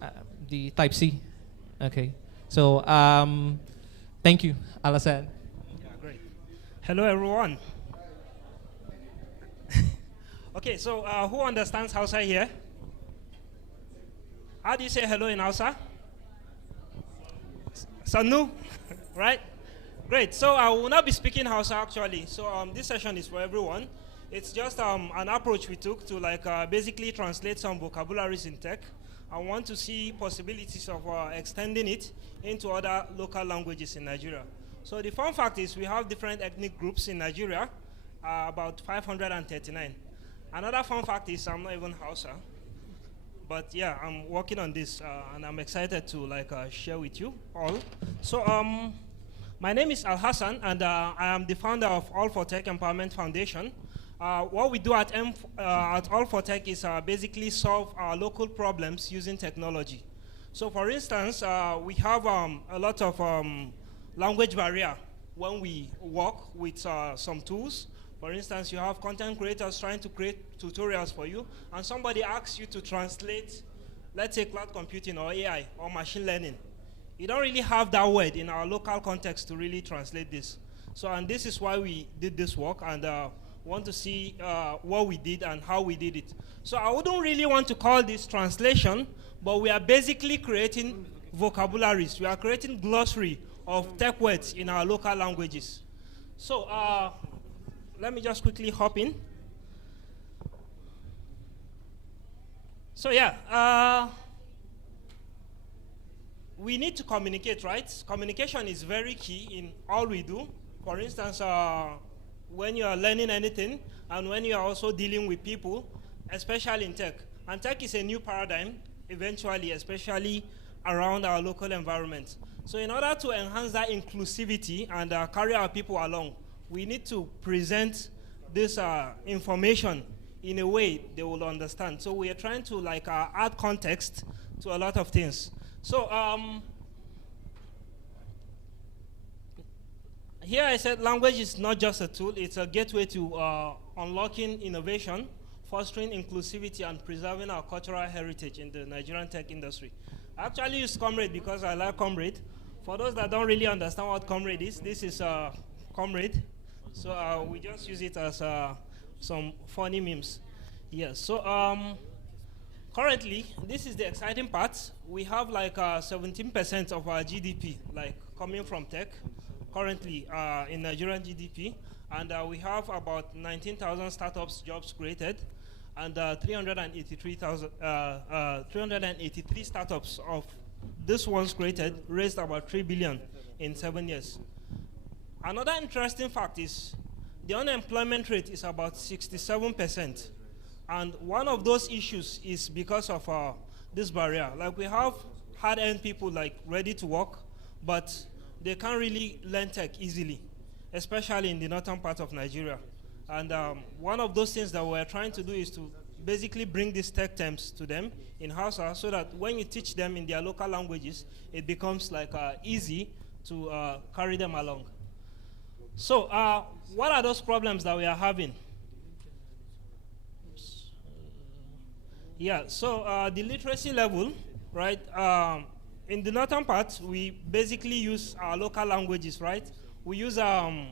Uh, the type C. Okay. So thank you, Alhassan. Yeah, great. Hello, everyone. Okay, so who understands Hausa here? How do you say hello in Hausa? Sanu, right? Great. So I will not be speaking Hausa actually. So this session is for everyone. It's just an approach we took to basically translate some vocabularies in tech. I want to see possibilities of extending it into other local languages in Nigeria. So the fun fact is we have different ethnic groups in Nigeria, about 539. Another fun fact is I'm not even Hausa. But yeah, I'm working on this, and I'm excited to share with you all. So my name is Alhassan, and I am the founder of All for Tech Empowerment Foundation. What we do at All for Tech is basically solve our local problems using technology. So for instance, we have a lot of language barrier when we work with some tools. For instance, you have content creators trying to create tutorials for you, and somebody asks you to translate, let's say, cloud computing or AI or machine learning. You don't really have that word in our local context to really translate this. So, and this is why we did this work, and want to see what we did and how we did it. So I wouldn't really want to call this translation, but we are basically creating vocabularies. We are creating glossary of tech words in our local languages. So, let me just quickly hop in. So yeah, we need to communicate, right? Communication is very key in all we do. For instance, when you are learning anything and when you are also dealing with people, especially in tech. And tech is a new paradigm, eventually, especially around our local environment. So in order to enhance that inclusivity and carry our people along, we need to present this information in a way they will understand. So we are trying to add context to a lot of things. So here I said language is not just a tool, it's a gateway to unlocking innovation, fostering inclusivity, and preserving our cultural heritage in the Nigerian tech industry. I actually use Comrade because I like Comrade. For those that don't really understand what Comrade is, this is Comrade. So we just use it as some funny memes. Yes, so currently, this is the exciting part. We have 17% of our GDP coming from tech currently in Nigerian GDP. And we have about 19,000 startups jobs created, and 383 startups of this ones created raised about 3 billion in 7 years. Another interesting fact is the unemployment rate is about 67%. And one of those issues is because of this barrier. We have hard-earned people ready to work, but they can't really learn tech easily, especially in the northern part of Nigeria. And one of those things that we're trying to do is to basically bring these tech terms to them in Hausa so that when you teach them in their local languages, it becomes easy to carry them along. So what are those problems that we are having? Yeah, so the literacy level, right? In the northern part, we basically use our local languages, right? We use either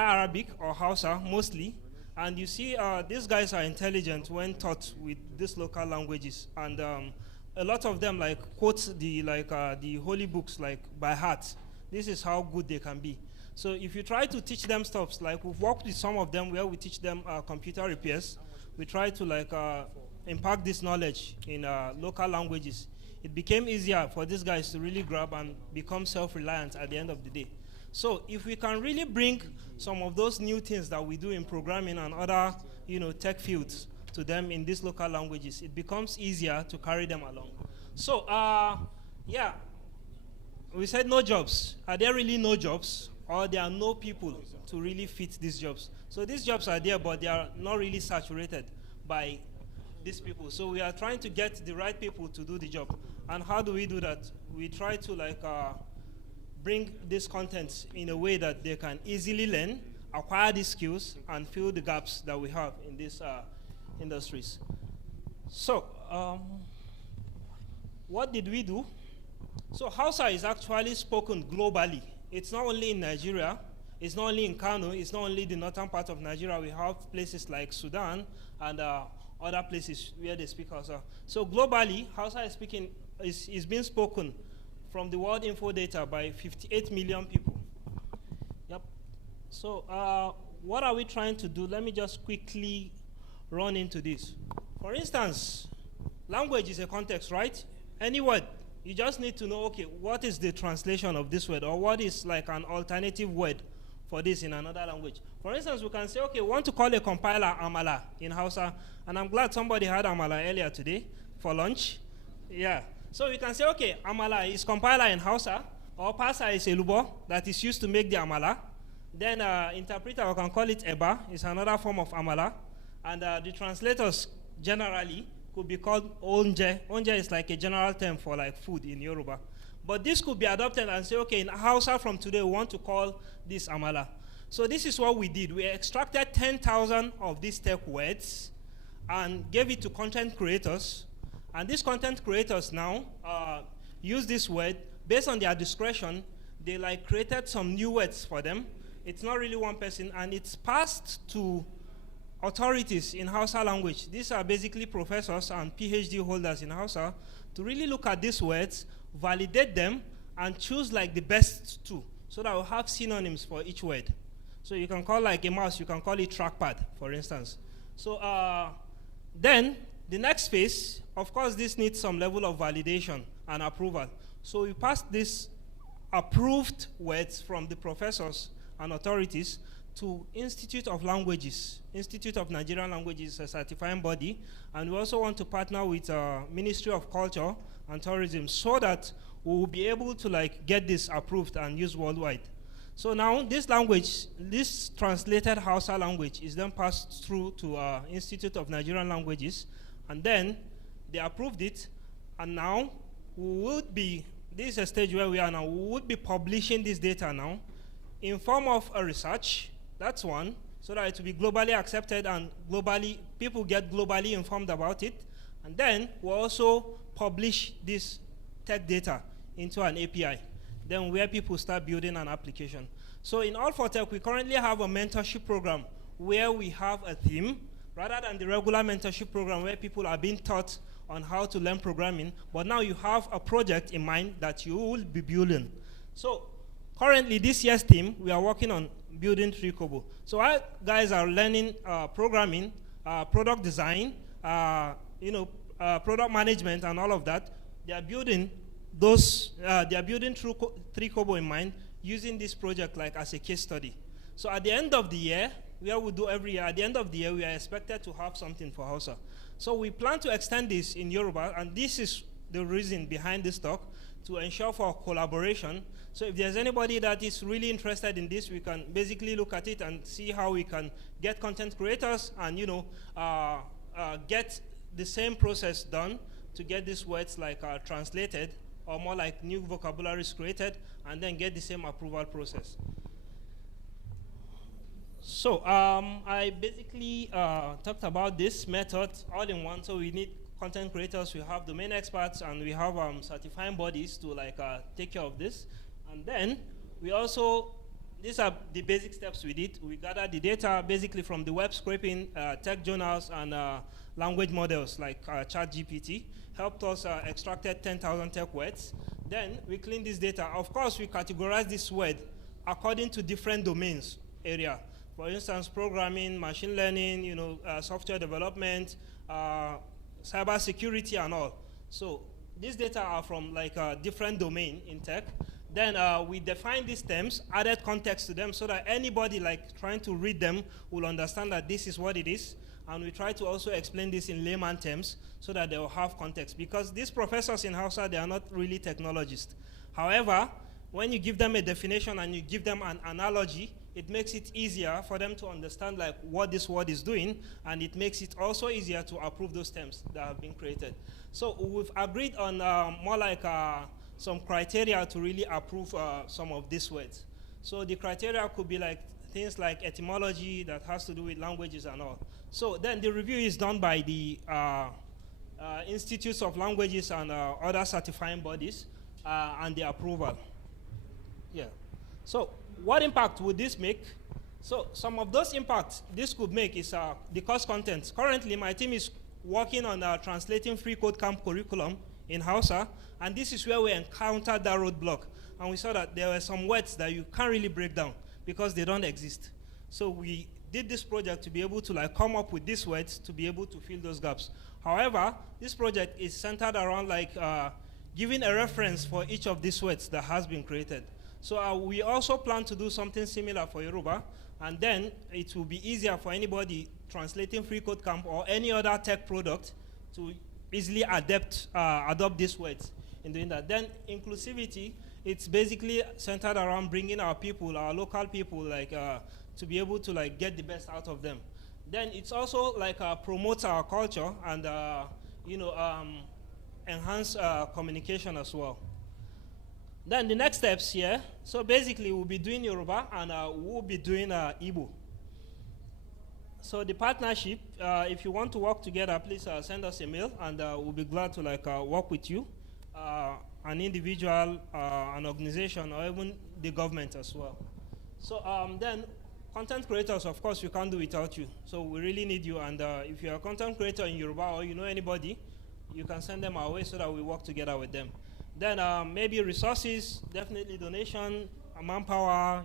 Arabic or Hausa mostly, and you see these guys are intelligent when taught with these local languages, and a lot of them quote the holy books by heart. This is how good they can be. So if you try to teach them stuff, we've worked with some of them where we teach them computer repairs. We try to impact this knowledge in local languages. It became easier for these guys to really grab and become self-reliant at the end of the day. So if we can really bring some of those new things that we do in programming and other tech fields to them in these local languages, it becomes easier to carry them along. So yeah, we said no jobs. Are there really no jobs, or there are no people to really fit these jobs? So these jobs are there, but they are not really saturated by these people. So we are trying to get the right people to do the job. And how do we do that? We try to bring this content in a way that they can easily learn, acquire these skills, and fill the gaps that we have in these industries. So what did we do? So Hausa is actually spoken globally. It's not only in Nigeria, it's not only in Kano, it's not only the northern part of Nigeria. We have places like Sudan and other places where they speak Hausa. So globally, Hausa is being spoken from the World Info data by 58 million people. Yep. So what are we trying to do? Let me just quickly run into this. For instance, language is a context, right? Any word, you just need to know, okay, what is the translation of this word, or what is like an alternative word for this in another language. For instance, we can say, okay, we want to call a compiler Amala in Hausa, and I'm glad somebody had Amala earlier today for lunch. Yeah. So we can say, okay, Amala is compiler in Hausa, or Pasa is Elubo that is used to make the Amala. Then interpreter, we can call it Eba, it's another form of Amala. And the translators generally could be called Onje. Onje is like a general term for like food in Yoruba. But this could be adopted and say, okay, in Hausa from today, we want to call this Amala. So this is what we did. We extracted 10,000 of these tech words and gave it to content creators. And these content creators now use this word. Based on their discretion, they like created some new words for them. It's not really one person, and it's passed to authorities in Hausa language. These are basically professors and PhD holders in Hausa to really look at these words, validate them, and choose like the best two, so that we'll have synonyms for each word. So you can call like a mouse, you can call it trackpad, for instance. So then the next phase, of course, this needs some level of validation and approval. So we passed these approved words from the professors and authorities to Institute of Languages. Institute of Nigerian Languages is a certifying body, and we also want to partner with Ministry of Culture and Tourism so that we will be able to like get this approved and used worldwide. So now this language, this translated Hausa language is then passed through to Institute of Nigerian Languages, and then they approved it, and now we would be, this is a stage where we are now, we would be publishing this data now in form of a research. That's one, so that it will be globally accepted and globally, people get globally informed about it. And then we'll also publish this tech data into an API, then where people start building an application. So in All4Tech, we currently have a mentorship program where we have a theme, rather than the regular mentorship program where people are being taught on how to learn programming, but now you have a project in mind that you will be building. So currently, this year's team, we are working on building 3 Kobo. So our guys are learning programming, product design, product management, and all of that. They are building those. They are building through 3 Kobo in mind, using this project like as a case study. So at the end of the year, where we do every year, at the end of the year, we are expected to have something for Hausa. So we plan to extend this in Yoruba, and this is the reason behind this talk, to ensure for collaboration. So if there's anybody that is really interested in this, we can basically look at it and see how we can get content creators and get the same process done to get these words like translated, or more like new vocabularies created, and then get the same approval process. So I basically talked about this method all in one. So we need content creators, we have domain experts, and we have certifying bodies to like take care of this. And then we also, these are the basic steps we did. We gathered the data basically from the web scraping, tech journals, and language models like ChatGPT. Helped us extracted 10,000 tech words. Then we cleaned this data. Of course, we categorized this word according to different domains area. For instance, programming, machine learning, software development, cyber security, and all. So these data are from like a different domain in tech. Then we define these terms, added context to them so that anybody like trying to read them will understand that this is what it is. And we try to also explain this in layman terms so that they will have context. Because these professors in Hausa, they are not really technologists. However, when you give them a definition and you give them an analogy, it makes it easier for them to understand like what this word is doing, and it makes it also easier to approve those terms that have been created. So we've agreed on more like some criteria to really approve some of these words. So the criteria could be like things like etymology that has to do with languages and all. So then the review is done by the institutes of languages and other certifying bodies and the approval. Yeah. So what impact would this make? So some of those impacts this could make is the course content. Currently, my team is working on translating free code camp curriculum in Hausa, and this is where we encountered that roadblock. And we saw that there were some words that you can't really break down because they don't exist. So we did this project to be able to like come up with these words to be able to fill those gaps. However, this project is centered around like giving a reference for each of these words that has been created. So we also plan to do something similar for Yoruba, and then it will be easier for anybody translating free code camp or any other tech product to easily adopt these words in doing that. Then inclusivity, it's basically centered around bringing our people, our local people, like to be able to like get the best out of them. Then it's also like promotes our culture and enhance communication as well. Then the next steps here, so basically we'll be doing Yoruba and we'll be doing Igbo. So the partnership, if you want to work together, please send us a mail and we'll be glad to like work with you, an individual, an organization, or even the government as well. So then content creators, of course, we can't do without you. So we really need you, and if you're a content creator in Yoruba or you know anybody, you can send them our way so that we work together with them. Then maybe resources, definitely donation, manpower,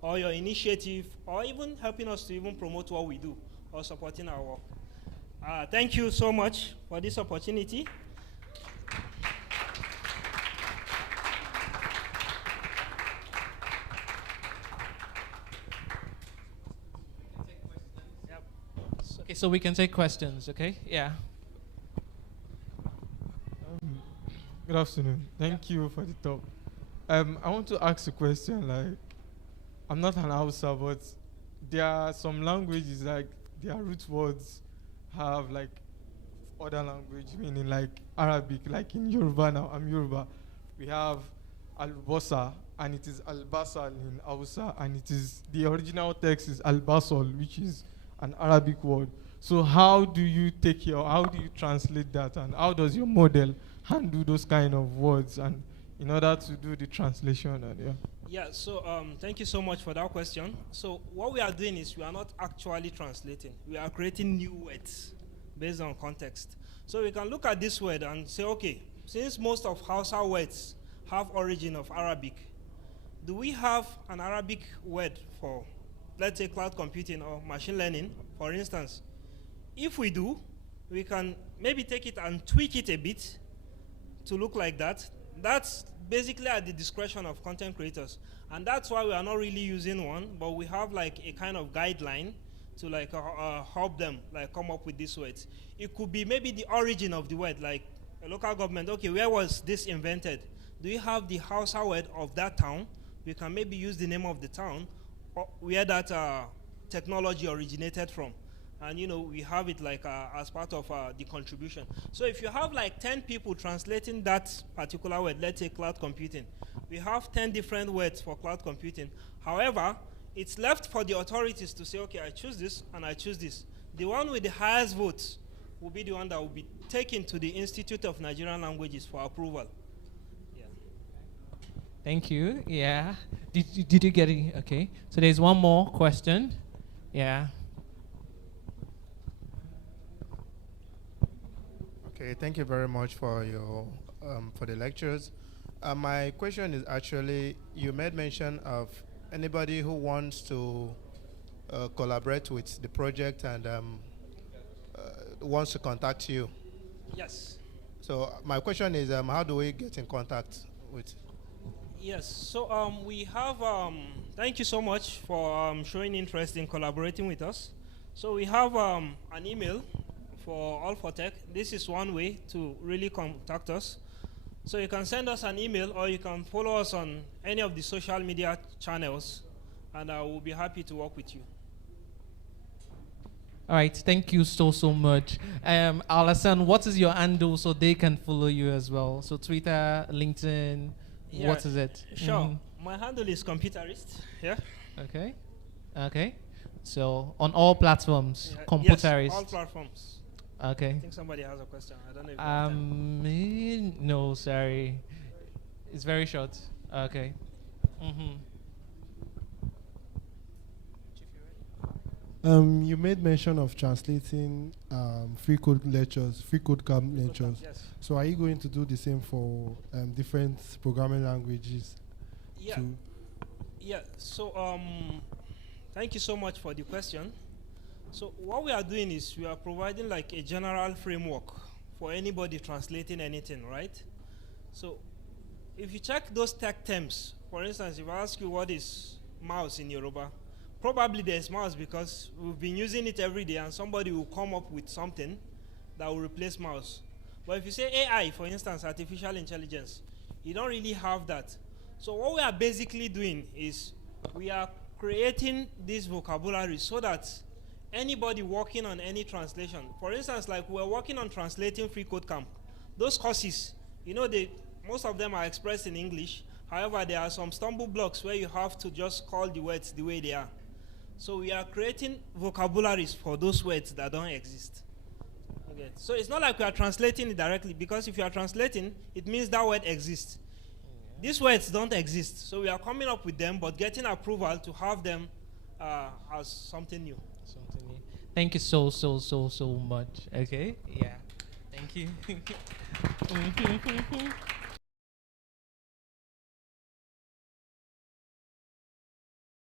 or your initiative, or even helping us to even promote what we do or supporting our work. Thank you so much for this opportunity. Okay, so we can take questions, okay? Yeah. Good afternoon. Thank you for the talk. I want to ask a question. Like, I'm not an Hausa, but there are some languages like their root words have like other language, meaning like Arabic. Like in Yoruba now, I'm Yoruba. We have Albosa, and it is Albasal in Hausa, and it is the original text is Albasal, which is an Arabic word. So how do you how do you translate that, and how does your model handle those kind of words, and in order to do the translation? And yeah, so thank you so much for that question. So what we are doing is we are not actually translating. We are creating new words based on context. So we can look at this word and say, okay, since most of Hausa words have origin of Arabic, do we have an Arabic word for, let's say, cloud computing or machine learning, for instance? If we do, we can maybe take it and tweak it a bit to look like that. That's basically at the discretion of content creators. And that's why we are not really using one, but we have like a kind of guideline to like help them like come up with these words. It could be maybe the origin of the word, like a local government. Okay, where was this invented? Do you have the Hausa word of that town? We can maybe use the name of the town or where that technology originated from. And we have it like as part of the contribution. So if you have like 10 people translating that particular word, let's say cloud computing, we have 10 different words for cloud computing. However, it's left for the authorities to say, okay, I choose this and I choose this. The one with the highest votes will be the one that will be taken to the Institute of Nigerian Languages for approval. Yeah. Thank you. Yeah. Did you get it? Okay. So there's one more question. Yeah. Okay, thank you very much for your for the lectures. My question is actually, you made mention of anybody who wants to collaborate with the project and wants to contact you. Yes. So my question is, how do we get in contact with? Yes. So we have. Thank you so much for showing interest in collaborating with us. So we have an email for All for Tech. This is one way to really contact us. So you can send us an email or you can follow us on any of the social media channels, and we'll be happy to work with you. All right, thank you so much. Alhassan, what is your handle so they can follow you as well? So Twitter, LinkedIn, Yeah, what is it? Sure. My handle is Computerist. Yeah. Okay. So on all platforms, Computerist. Yes, all platforms. Okay. I think somebody has a question. I don't know if you have time. No, sorry. It's very short. Okay. Mm-hmm. You made mention of translating free code lectures, free code camp lectures. Yes. So are you going to do the same for different programming languages? Yeah. too? Yeah. So thank you so much for the question. So what we are doing is we are providing like a general framework for anybody translating anything, right? So if you check those tech terms, for instance, if I ask you what is mouse in Yoruba, probably there's mouse because we've been using it every day and somebody will come up with something that will replace mouse. But if you say AI, for instance, artificial intelligence, you don't really have that. So what we are basically doing is we are creating this vocabulary so that anybody working on any translation, for instance, like we're working on translating free code camp, those courses, you know, most of them are expressed in English. However, there are some stumble blocks where you have to just call the words the way they are. So we are creating vocabularies for those words that don't exist. Okay. So it's not like we are translating it directly, because if you are translating, it means that word exists. These words don't exist. So we are coming up with them, but getting approval to have them as something new. Something new. Thank you so much. Okay. Yeah. Thank you.